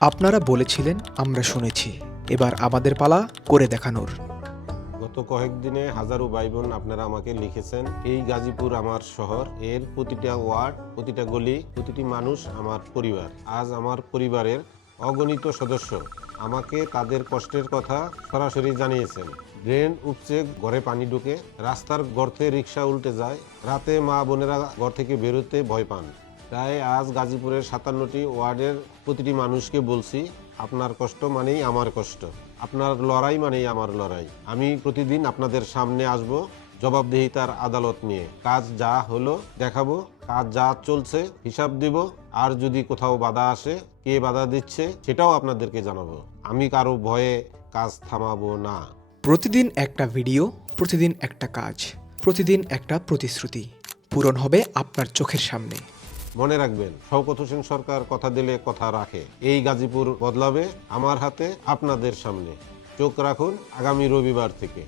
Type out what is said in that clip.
আপনারা বলেছিলেন, আমরা শুনেছি। এবার আমাদের পালা করে দেখানোর। গত কয়েকদিনে হাজারো ভাই বোন আপনারা আমাকে লিখেছেন, এই গাজীপুর আমার শহর, এর প্রতিটা ওয়ার্ড, প্রতিটা গলি, প্রতিটি মানুষ আমার পরিবার। আজ আমার পরিবারের অগণিত সদস্য আমাকে তাদের কষ্টের কথা সরাসরি জানিয়েছেন। ড্রেন উপচে ঘরে পানি ঢুকে, রাস্তার গর্তে রিক্সা উল্টে যায়, রাতে মা বোনেরা ঘর থেকে বেরোতে ভয় পান। তাই আজ গাজীপুরের 57টি ওয়ার্ডের প্রতিটি মানুষকে বলছি, আপনার কষ্ট মানেই আমার কষ্ট, আপনার লড়াই মানেই আমার লড়াই। আমি প্রতিদিন আপনাদের সামনে আসব জবাবদিহিতার আদালত নিয়ে। কাজ যা হলো দেখাবো, কাজ যা চলছে হিসাব দিব, আর যদি কোথাও বাধা আসে, কে বাধা দিচ্ছে সেটাও আপনাদেরকে জানাবো। আমি কারো ভয়ে কাজ থামাবো না। প্রতিদিন একটা ভিডিও, প্রতিদিন একটা কাজ, প্রতিদিন একটা প্রতিশ্রুতি পূরণ হবে আপনার চোখের সামনে। মনে রাখবেন, শওকত হোসেন সরকার কথা দিলে কথা রাখে। এই গাজীপুর বদলাবে আমার হাতে, আপনাদের সামনে। চোখ রাখুন আগামী রবিবার থেকে।